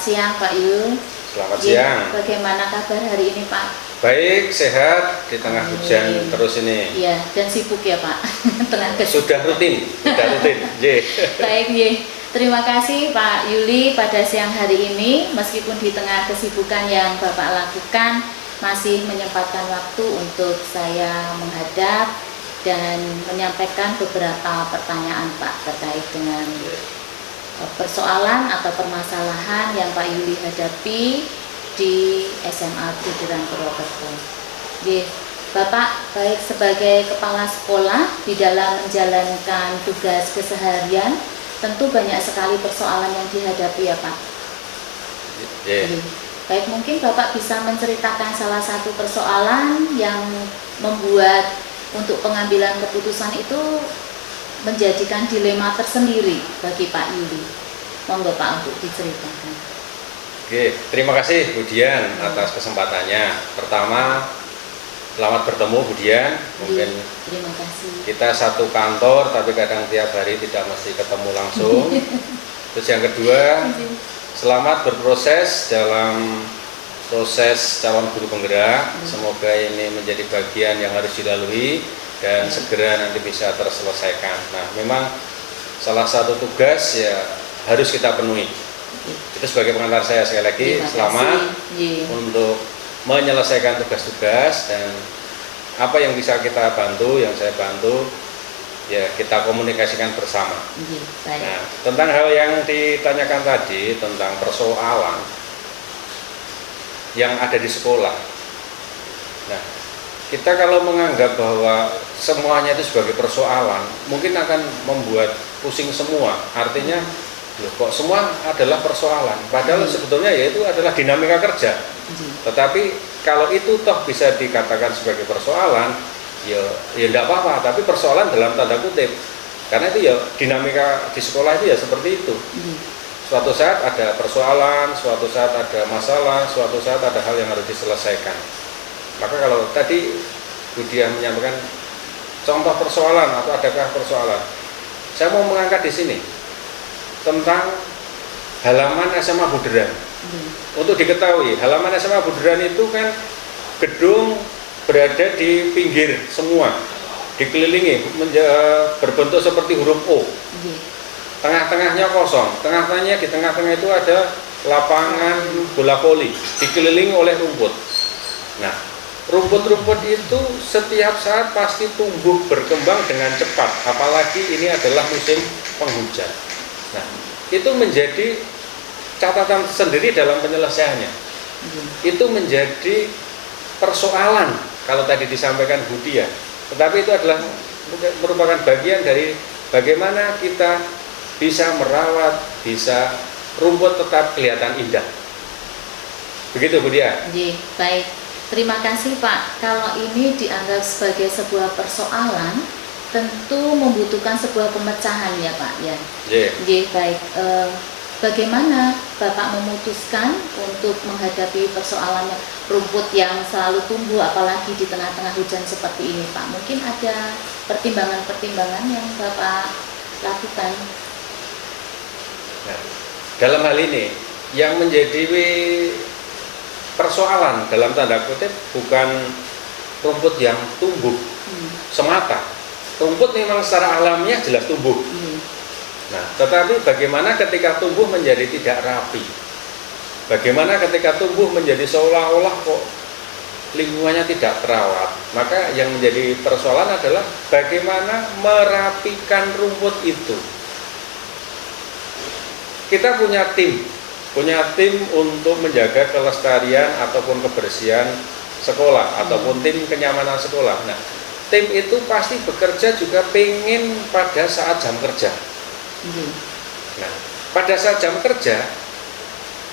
siang Pak Yul. Selamat siang. Bagaimana kabar hari ini Pak? Baik, sehat di tengah hujan terus ini. Iya, dan sibuk ya Pak. Sudah rutin. Baik, terima kasih Pak Yuli pada siang hari ini. Meskipun di tengah kesibukan yang Bapak lakukan, masih menyempatkan waktu untuk saya menghadap dan menyampaikan beberapa pertanyaan Pak terkait dengan persoalan atau permasalahan yang Pak Yuli hadapi di SMA Budiran Purwokerto. Bapak baik sebagai kepala sekolah di dalam menjalankan tugas keseharian, tentu banyak sekali persoalan yang dihadapi ya Pak. Baik, mungkin Bapak bisa menceritakan salah satu persoalan yang membuat untuk pengambilan keputusan itu menjadikan dilema tersendiri bagi Pak Yuli. Monggo Pak untuk diceritakan. Oke, terima kasih Bu Dian atas kesempatannya. Pertama, selamat bertemu Bu Dian. Mungkin terima kasih. kita satu kantor tapi kadang tiap hari tidak mesti ketemu langsung. Terus yang kedua, selamat berproses dalam proses calon guru penggerak. Semoga ini menjadi bagian yang harus dilalui dan segera nanti bisa terselesaikan. Nah, memang salah satu tugas ya harus kita penuhi. Itu sebagai pengantar saya sekali lagi selamat untuk menyelesaikan tugas-tugas, dan apa yang bisa kita bantu, yang saya bantu ya kita komunikasikan bersama. Nah, tentang hal yang ditanyakan tadi tentang persoalan yang ada di sekolah. Nah, kita kalau menganggap bahwa semuanya itu sebagai persoalan, mungkin akan membuat pusing semua. Artinya, loh, kok semua adalah persoalan? Padahal sebetulnya ya itu adalah dinamika kerja. Tetapi kalau itu toh bisa dikatakan sebagai persoalan, ya tidak apa-apa. Tapi persoalan dalam tanda kutip, karena itu ya dinamika di sekolah itu ya seperti itu. Suatu saat ada persoalan, suatu saat ada masalah, suatu saat ada hal yang harus diselesaikan. Maka kalau tadi Bu Dian menyampaikan contoh persoalan atau adakah persoalan, saya mau mengangkat di sini tentang halaman SMA Budiran. Untuk diketahui, halaman SMA Budiran itu kan gedung berada di pinggir semua, dikelilingi berbentuk seperti huruf O. Tengah-tengahnya kosong, di tengah-tengah itu ada lapangan bola voli, dikelilingi oleh rumput. Nah, rumput-rumput itu setiap saat pasti tumbuh berkembang dengan cepat, apalagi ini adalah musim penghujan. Nah, itu menjadi catatan sendiri dalam penyelesaiannya. Itu menjadi persoalan kalau tadi disampaikan Budi ya. Tetapi itu adalah merupakan bagian dari bagaimana kita bisa merawat, bisa rumput tetap kelihatan indah. Begitu Bu Dia. Baik. Terima kasih Pak. Kalau ini dianggap sebagai sebuah persoalan, tentu membutuhkan sebuah pemecahan ya Pak ya. Baik. Bagaimana Bapak memutuskan untuk menghadapi persoalan rumput yang selalu tumbuh apalagi di tengah-tengah hujan seperti ini Pak? Mungkin ada pertimbangan-pertimbangan yang Bapak lakukan. Nah, dalam hal ini yang menjadi persoalan dalam tanda kutip bukan rumput yang tumbuh semata. Rumput memang secara alamiah jelas tumbuh. Nah, tetapi bagaimana ketika tumbuh menjadi tidak rapi? Bagaimana ketika tumbuh menjadi seolah-olah kok lingkungannya tidak terawat? Maka yang menjadi persoalan adalah bagaimana merapikan rumput itu. Kita punya tim untuk menjaga kelestarian ataupun kebersihan sekolah ataupun tim kenyamanan sekolah. Nah, tim itu pasti bekerja juga pengen pada saat jam kerja. Nah, pada saat jam kerja,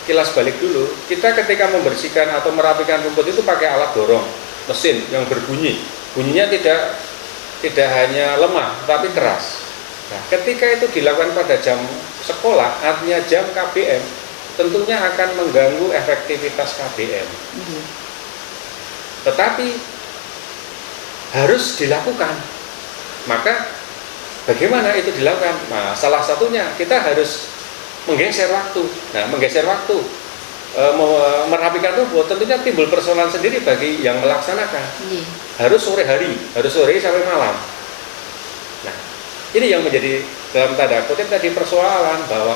kilas balik dulu, kita ketika membersihkan atau merapikan rumput itu pakai alat dorong, mesin yang berbunyi. Bunyinya tidak hanya lemah, tapi keras. Nah, ketika itu dilakukan pada jam sekolah, artinya jam KBM, tentunya akan mengganggu efektivitas KBM. Tetapi harus dilakukan. Maka bagaimana itu dilakukan? Nah, salah satunya kita harus menggeser waktu. Nah, menggeser waktu, merapikan rumput tentunya timbul persoalan sendiri bagi yang melaksanakan. Harus sore hari, harus sore sampai malam. Nah, ini yang menjadi dalam tanda kutip tadi persoalan, bahwa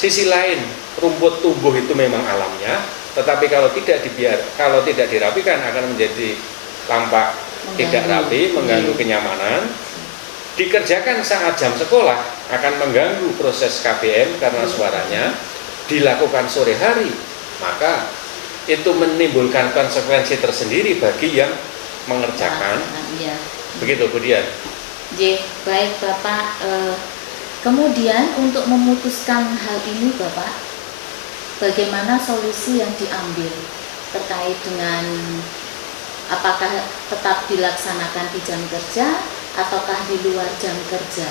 sisi lain rumput tumbuh itu memang alamnya, tetapi kalau tidak dirapikan akan menjadi tampak tidak rapi, mengganggu kenyamanan. Dikerjakan saat jam sekolah akan mengganggu proses KBM karena suaranya. Dilakukan sore hari, maka itu menimbulkan konsekuensi tersendiri bagi yang mengerjakan. Begitu, kemudian. Baik Bapak. Kemudian untuk memutuskan hal ini Bapak, bagaimana solusi yang diambil terkait dengan apakah tetap dilaksanakan di jam kerja ataukah di luar jam kerja?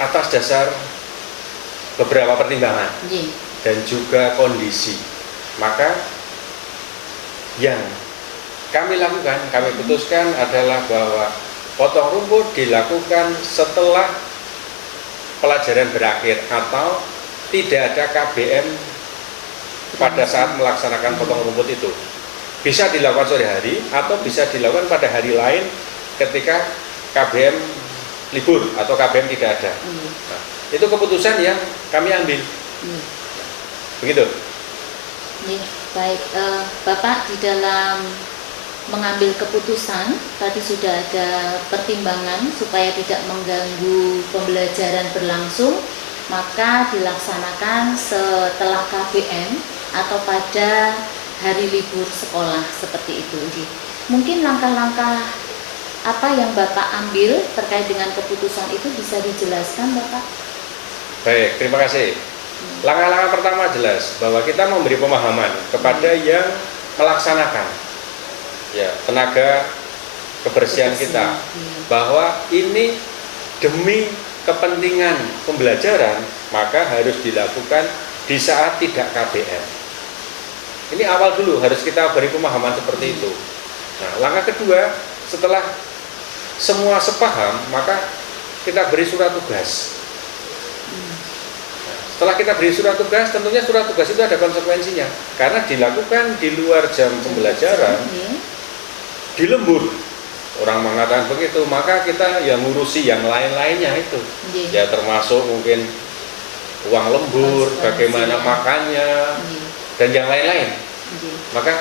Atas dasar beberapa pertimbangan dan juga kondisi, maka yang kami lakukan, kami putuskan adalah bahwa potong rumput dilakukan setelah pelajaran berakhir atau tidak ada KBM pada saat melaksanakan potong rumput itu. Bisa dilakukan sore hari atau bisa dilakukan pada hari lain ketika KBM libur atau KBM tidak ada. Nah, itu keputusan yang kami ambil. Begitu. Baik, Bapak di dalam mengambil keputusan tadi sudah ada pertimbangan supaya tidak mengganggu pembelajaran berlangsung, maka dilaksanakan setelah KBM atau pada hari libur sekolah seperti itu. Mungkin langkah-langkah apa yang Bapak ambil terkait dengan keputusan itu bisa dijelaskan Bapak? Baik, terima kasih. Langkah-langkah pertama jelas bahwa kita memberi pemahaman kepada yang melaksanakan, ya, tenaga kebersihan kita, bahwa ini demi kepentingan pembelajaran maka harus dilakukan di saat tidak KBM. Ini awal dulu harus kita beri pemahaman seperti itu. Nah, langkah kedua, setelah semua sepaham, maka kita beri surat tugas. Nah, setelah kita beri surat tugas, tentunya surat tugas itu ada konsekuensinya, karena dilakukan di luar jam pembelajaran, di lembur. Orang mengatakan begitu, maka kita yang ngurusi yang lain-lainnya itu, ya termasuk mungkin uang lembur, bagaimana makannya, dan yang lain-lain. Maka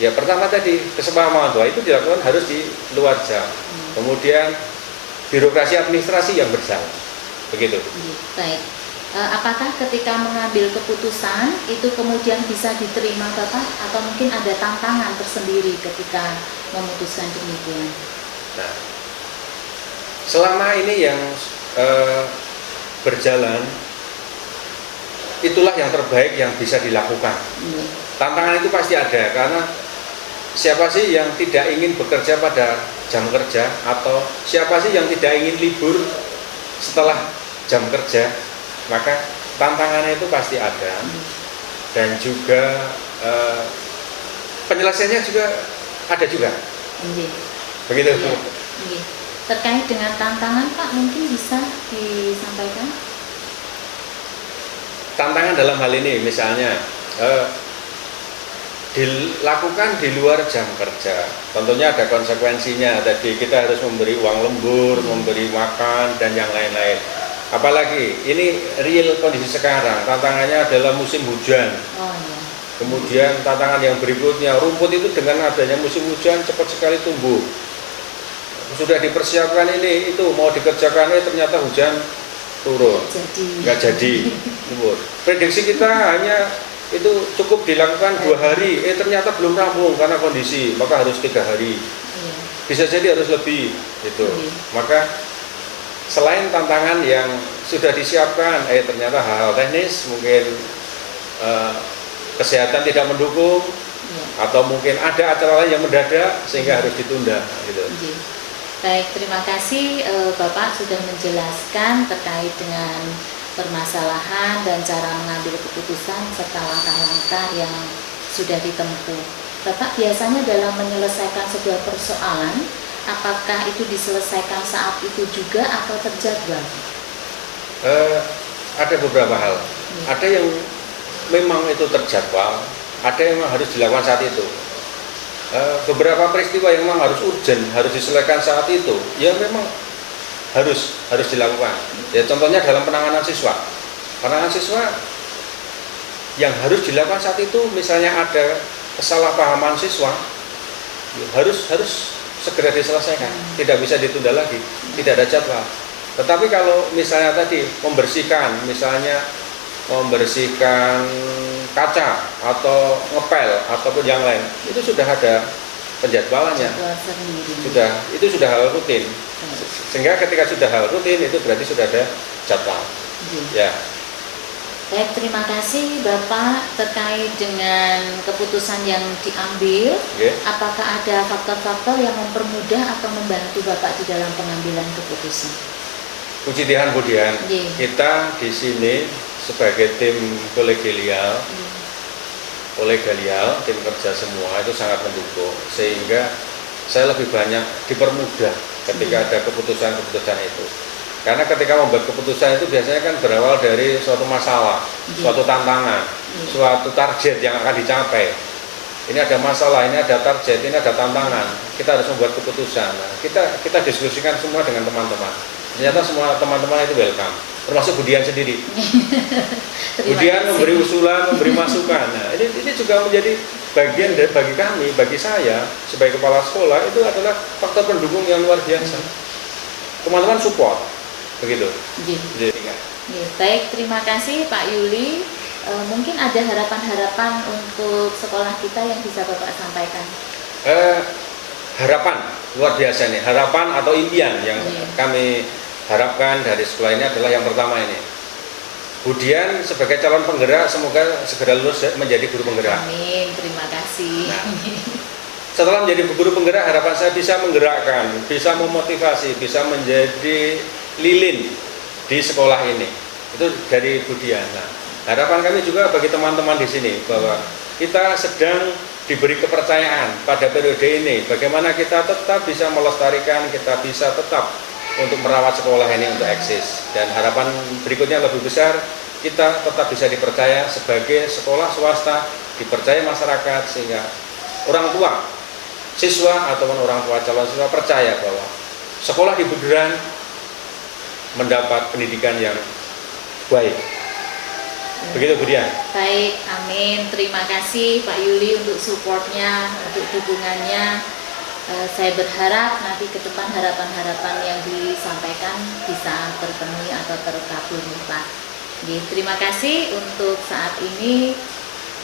ya pertama tadi kesepahaman bahwa itu dilakukan harus di luar jam. Kemudian birokrasi administrasi yang berjalan. Begitu. Baik. Apakah ketika mengambil keputusan itu kemudian bisa diterima Bapak atau mungkin ada tantangan tersendiri ketika memutuskan demikian? Nah, selama ini yang berjalan, itulah yang terbaik yang bisa dilakukan. Tantangan itu pasti ada, karena siapa sih yang tidak ingin bekerja pada jam kerja, atau siapa sih yang tidak ingin libur setelah jam kerja? Maka tantangannya itu pasti ada, dan juga penyelesaiannya juga ada juga. Begitu. Terkait dengan tantangan Pak, mungkin bisa disampaikan? Tantangan dalam hal ini misalnya dilakukan di luar jam kerja, tentunya ada konsekuensinya. Tadi kita harus memberi uang lembur, memberi makan, dan yang lain-lain. Apalagi ini real kondisi sekarang, tantangannya adalah musim hujan. Kemudian tantangan yang berikutnya, rumput itu dengan adanya musim hujan cepat sekali tumbuh. Sudah dipersiapkan ini, itu mau dikerjakan, ternyata hujan turun, nggak jadi. Prediksi kita hanya itu cukup dilakukan 2 hari, ternyata belum rampung karena kondisi, maka harus 3 hari. Bisa jadi harus lebih, gitu. Maka selain tantangan yang sudah disiapkan, ternyata hal-hal teknis, mungkin kesehatan tidak mendukung, atau mungkin ada acara lain yang mendadak sehingga harus ditunda, gitu. Baik, terima kasih Bapak sudah menjelaskan terkait dengan permasalahan dan cara mengambil keputusan serta langkah-langkah yang sudah ditempuh. Bapak biasanya dalam menyelesaikan sebuah persoalan, apakah itu diselesaikan saat itu juga atau terjadwal? ada beberapa hal. Ada yang memang itu terjadwal, ada yang memang harus dilakukan saat itu. Beberapa peristiwa yang memang harus urgent, harus diselesaikan saat itu, ya memang harus dilakukan. Ya contohnya dalam penanganan siswa. Penanganan siswa yang harus dilakukan saat itu, misalnya ada kesalahpahaman siswa, ya harus segera diselesaikan, tidak bisa ditunda lagi, tidak ada jadwal. Tetapi kalau misalnya tadi membersihkan kaca atau ngepel ataupun yang lain, itu sudah ada penjadwalannya, itu sudah hal rutin. Sehingga ketika sudah hal rutin itu berarti sudah ada jadwal. Ya. Baik, terima kasih Bapak terkait dengan keputusan yang diambil. Apakah ada faktor-faktor yang mempermudah atau membantu Bapak di dalam pengambilan keputusan? Puji Tuhan, kita di sini sebagai tim kolegial, tim kerja semua itu sangat mendukung, sehingga saya lebih banyak dipermudah ketika ada keputusan-keputusan itu. Karena ketika membuat keputusan itu biasanya kan berawal dari suatu masalah, suatu tantangan, suatu target yang akan dicapai. Ini ada masalah, ini ada target, ini ada tantangan. Kita harus membuat keputusan. Nah, kita diskusikan semua dengan teman-teman. Ternyata semua teman-teman itu welcome, termasuk Budian sendiri. Budian memberi usulan, memberi masukan. Nah, ini juga menjadi bagian dari bagi kami, bagi saya sebagai kepala sekolah, itu adalah faktor pendukung yang luar biasa. Teman-teman support, begitu. Baik, terima kasih Pak Yuli. Mungkin ada harapan-harapan untuk sekolah kita yang bisa Bapak sampaikan. Harapan luar biasa nih, harapan atau impian yang kami harapkan dari sekolah ini adalah yang pertama ini, Budian sebagai calon penggerak semoga segera lulus menjadi guru penggerak. Amin, terima kasih. Nah, setelah menjadi guru penggerak, harapan saya bisa menggerakkan, bisa memotivasi, bisa menjadi lilin di sekolah ini. Itu dari Budian. Nah, harapan kami juga bagi teman-teman di sini bahwa kita sedang diberi kepercayaan pada periode ini, bagaimana kita tetap bisa melestarikan, kita bisa tetap untuk merawat sekolah ini untuk eksis. Dan harapan berikutnya lebih besar, kita tetap bisa dipercaya sebagai sekolah swasta, dipercaya masyarakat, sehingga orang tua siswa ataupun orang tua calon siswa percaya bahwa sekolah di Budiran mendapat pendidikan yang baik. Begitu Budian. Baik, amin. Terima kasih Pak Yuli untuk supportnya, untuk dukungannya. Saya berharap nanti ke depan harapan-harapan yang disampaikan bisa terpenuhi atau terkabul Pak. Terima kasih untuk saat ini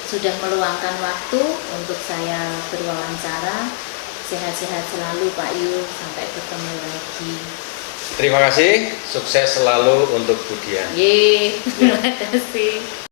sudah meluangkan waktu untuk saya berwawancara. Sehat-sehat selalu Pak Yul, sampai ketemu lagi. Terima kasih, sukses selalu untuk Budian. Terima kasih.